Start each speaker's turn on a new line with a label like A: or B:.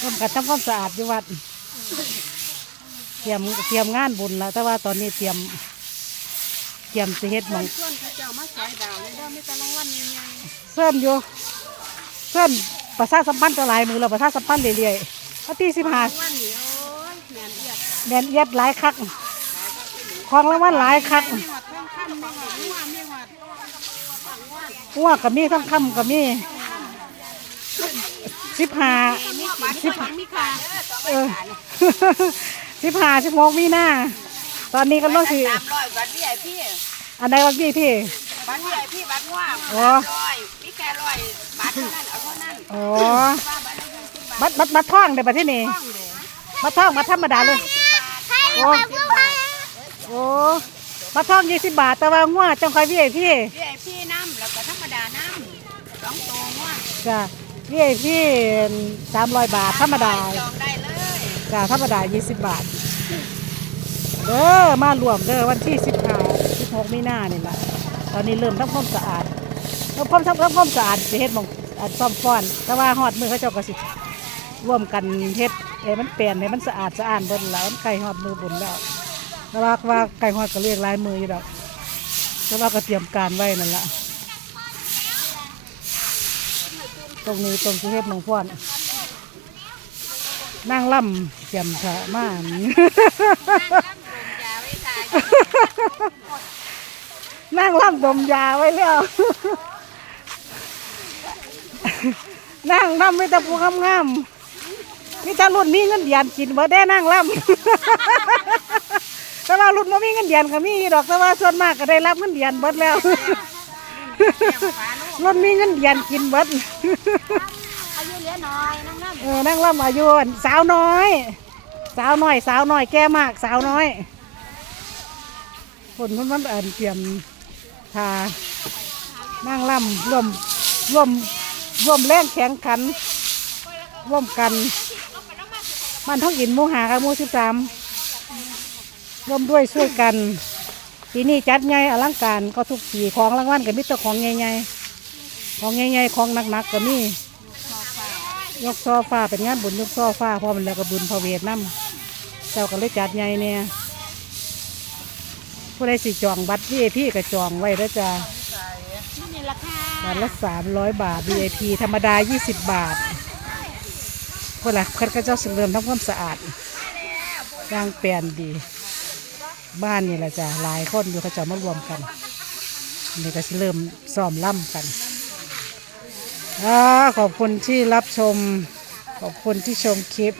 A: ร่วมกันทำความสะอาดอยู่วัด เตรียมเตรียมงานบุญแล้วแต่ว่าตอนนี้เตรียม เตรียมสิเฮ็ดหมอง
B: ส่วนเขาเจ้ามาสอยดาวเลยเด้อมีแต่รางวัลใหญ่
A: เสื่อมอยู่เสื่อมประชาสัมพันธ์ก็หลายมือเราประชาสัมพันธ์เรื่อยๆวันที่สิบห้า
B: วัลนี่โอ้ยแม่นเอียด
A: แดนเอียดหลายคักของรางวัลหลายคัก
B: มีหอดทองคำมีหอดหัวมีหอด
A: หัวกับมีทั้งคำกับมี สิบห้า
B: มีบัตรมีของมีค่า
A: เออสิบห้าสิบหกมีหน้า ตอนนี้ก็ต้องสิ
B: สามร้อยบัตร VIP
A: อันใดวันพี่พี่
B: บัตร VIP บัตรว่า
A: อ๋อ
B: ร้อยมีแค่ร้อยบัตรเท่านั้นเอาเท่านั้น
A: อ๋อ
B: ว่าบัตรละยี่สิบบาท
A: บัดบัดบัดท่องเดี๋ยวบัดที่นี่
B: ต้องเด้
A: บัดท่องบัดธรรมดาเลยโอ้โอ้บัดท่องยี่สิบบาทแต่ว่างัวจังคอยพี่พี่
B: VIP น้ำแล้วก็ธรรมดาน้ำสองตัวว่า
A: จ้ะ พี่พี่สามร้อยบาทธรรมดา
B: จองได้เลย
A: จ้ะธรรมดายี่สิบบาท เด้อมารวมเด้อวันที่สิบห้าสิบหกมีนานี่แหละตอนนี้เริ่มทำความสะอาดทำความทำความสะอาดสิเฮ็ดมองอันซ่อมฟ้อน แต่ว่าฮอดมือเขาเจ้าก็สิร่วมกันเฮ็ดให้มันเปลี่ยนให้มันสะอาดสะอ้านบนแล้วมันใกล้ฮอดมือบุญแล้วแต่ว่าว่าใกล้ฮอดก็เรียกลายมืออยู่ดอกแต่ว่าก็เตรียมการไว้นั่นแหละ ตรงนี้ตรงที่เฮ็ดมองฟ้อนนั่งล่ำเตรียมพระมานนั่งล่ำดมยาไว้แล้วนั่งล่ำไม่ตะปูงามๆมีแต่รุ่นมีเงินเดือนกินบ่ได้นั่งล่ำแต่ว่ารุ่นบ่มีเงินเดือนก็มีดอกแต่ว่าส่วนมากก็ได้รับเงินเดือนเบิดแล้ว รุ่นมีเงินเดือนกินเบิด
B: อายุเหลือน้อยน้ำน้
A: เออนั่งล่ำอายุอั่นสาวน้อย สาวน้อย สาวน้อยแก่มากสาวน้อยคนมันมันเอินเตรียมทานั่งล่ำร่วมร่วมร่วมแรงแข่งขัน ร่วมกัน มันท้องอินหมูหากับหมูสิบสามร่วมด้วยช่วยกันปีนี้จัดใหญ่อลังการก็ทุกปีของรางวัลกับมิตรของใหญ่ๆ ของใหญ่ๆของหนักๆก็มียกซอฟ้าเป็นงานบุญยกซอฟ้าเพราะมันแล้วก็บุญพระเวทน้ำเจ้าก็เลยจัดใหญ่เนี่ยผู้ใดสิจองบัตร VIP ก็จองไว้แล้วจ้ะำ
B: นี่ราคา
A: บัตรละสามร้อยบาท VIP ธรรมดา 20 บาทคนละคนก็เจ้าสิเริ่มทำความสะอาดย่างเปลี่ยนดี บ้านนี่แหละจ้ะหลายคนอยู่เขาเจะมารวมกันนี่ก็สิเริ่มซ้อมล่ำกันอ่า ขอบคุณที่รับชม ขอบคุณที่ชมคลิป